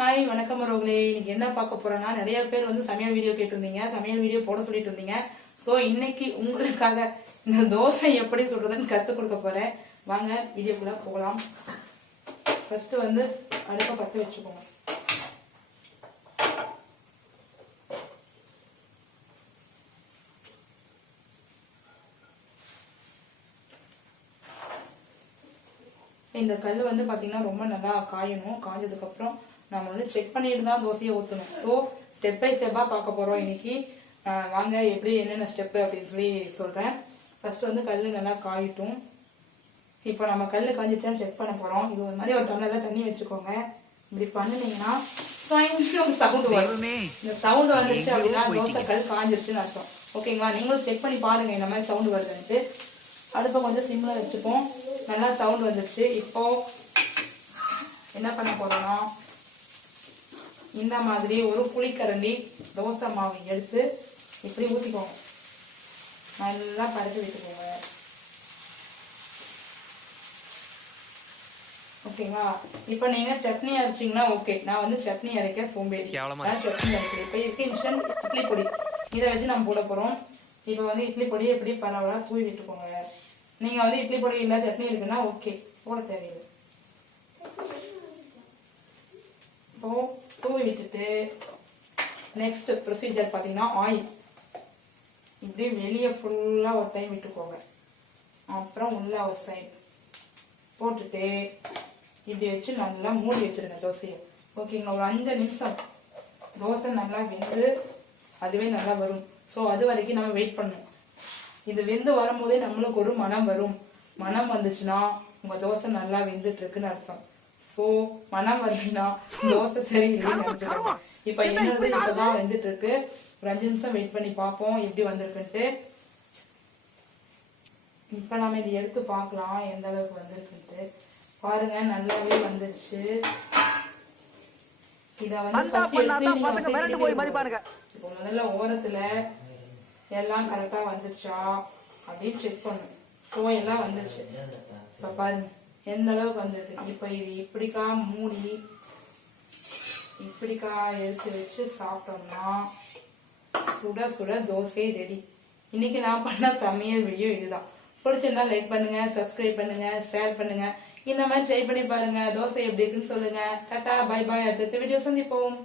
Hi வணக்கம் ரோகலே இன்னைக்கு என்ன பார்க்க போறோம்னா நிறைய பேர் வந்து சமையல் வீடியோ கேட்டிருந்தீங்க சமையல் வீடியோ போட சொல்லிட்டு இருந்தீங்க ஸோ இன்னைக்கு உங்களுக்காக இந்த தோசை எப்படி சொல்றதுன்னு கற்றுக் கொடுக்க போறேன். வாங்க வீடியோக்குள்ள போகலாம். ஃபர்ஸ்ட் வந்து அடுப்பை பற்ற வச்சுக்கோங்க. இந்த கல் வந்து பார்த்தீங்கன்னா ரொம்ப நல்லா காயணும். காஞ்சதுக்கப்புறம் நம்ம வந்து செக் பண்ணிட்டு தான் தோசையை ஊற்றணும் ஸோ ஸ்டெப் பை ஸ்டெப்பாக பார்க்க போகிறோம் இன்னைக்கு. வாங்க எப்படி என்னென்ன ஸ்டெப்பு அப்படின்னு சொல்லி சொல்கிறேன் ஃபர்ஸ்ட் வந்து கல் நல்லா காயட்டும். இப்போ நம்ம கல் காஞ்சிச்சான்னு செக் பண்ண போகிறோம் இது ஒரு மாதிரி ஒரு டம்ளரில் தண்ணி வச்சுக்கோங்க. இப்படி பண்ணினீங்கன்னா சவுண்டு வரும். இந்த சவுண்டு வந்துருச்சு அப்படின்னா தோசை கல் காஞ்சிருச்சுன்னு அர்த்தம். ஓகேங்களா நீங்களும் செக் பண்ணி பாருங்க. இந்த மாதிரி சவுண்டு வருதுன்ட்டு. அடுப்பை கொஞ்சம் சிம்மில் வச்சுப்போம். நல்லா சவுண்ட் வந்துருச்சு. இப்போ என்ன பண்ண போறோம்னா இந்த மாதிரி ஒரு புளிக்கரண்டி தோசை மாவு எடுத்து இப்படி ஊற்றிக்கோங்க நல்லா பரப்பி விட்டுக்கோங்க. ஓகேங்களா? இப்போ நீங்க சட்னி அரைச்சிங்கன்னா ஓகே. நான் வந்து சட்னி அரைக்க சோம்பேறி. நான் சட்னி அரைக்கிறேன். இப்போ இருக்கு இன்ஸ்டன்ட் இட்லி பொடி. இதை வச்சு நம்ம போட போறோம். இப்போ வந்து இட்லி பொடியை எப்படி பரவாயில்ல தூவி விட்டுக்கோங்க. நீங்க வந்து இட்லி பொடி இல்லை சட்னி இருக்குன்னா ஓகே. போட தேவையில்லை. இப்போ தூவி விட்டுட்டு நெக்ஸ்ட் ப்ரொசீஜர் பார்த்தீங்கன்னா ஆயில் இப்படி வெளியே ஃபுல்லாக ஒரு டைம் விட்டுக்கோங்க. அப்புறம் உள்ள ஒரு சைடு போட்டுட்டு இப்படி வச்சு நல்லா மூடி வச்சிருங்க தோசையை. ஓகேங்களா ஒரு அஞ்சு நிமிஷம். தோசை நல்லா வெந்து அதுவே நல்லா வரும். ஸோ அது வரைக்கும் நம்ம வெயிட் பண்ணணும். இது வெந்து வரும்போதே நம்மளுக்கு ஒரு மனம் வரும். மனம் வந்துச்சுன்னா உங்கள் தோசை நல்லா வெந்துட்டு இருக்குன்னு அர்த்தம். ஸோ மனம் வந்துச்சுன்னா தோசை சரி இல்லைன்னு நினைச்சுக்கோங்க. இப்போ என்னது இப்பதான் வெந்துட்டு இருக்கு ஒரு அஞ்சு நிமிஷம் வெயிட் பண்ணி பார்ப்போம் எப்படி வந்திருக்குன்ட்டு. இப்போ நாம இதை எடுத்து பார்க்கலாம் எந்த அளவுக்கு வந்திருக்குன்ட்டு. பாருங்க நல்லாவே வந்துருச்சு. இத வந்து first எடுத்து. இப்போ முதல்ல ஓரத்துல எல்லாம் கரெக்டா வந்துருச்சா? அப்படின்னு செக் பண்ணும் ஸோ எல்லாம் வந்துருச்சு. இப்போ பாருங்க. எந்த அளவுக்கு வந்தது? இப்போ இது இப்படிக்கா மூடி இப்படிக்கா எடுத்து வச்சு சாப்பிட்டோம்னா சுட சுட தோசை ரெடி இன்னைக்கு நான் பண்ண சமையல் வீடியோ இதுதான். பிடிச்சிருந்தா லைக் பண்ணுங்க சப்ஸ்கிரைப் பண்ணுங்க ஷேர் பண்ணுங்க. இந்த மாதிரி ட்ரை பண்ணி பாருங்க. தோசை எப்படி இருக்குன்னு சொல்லுங்க. டாடா பை பாய் அடுத்த வீடியோ சந்திப்போம்.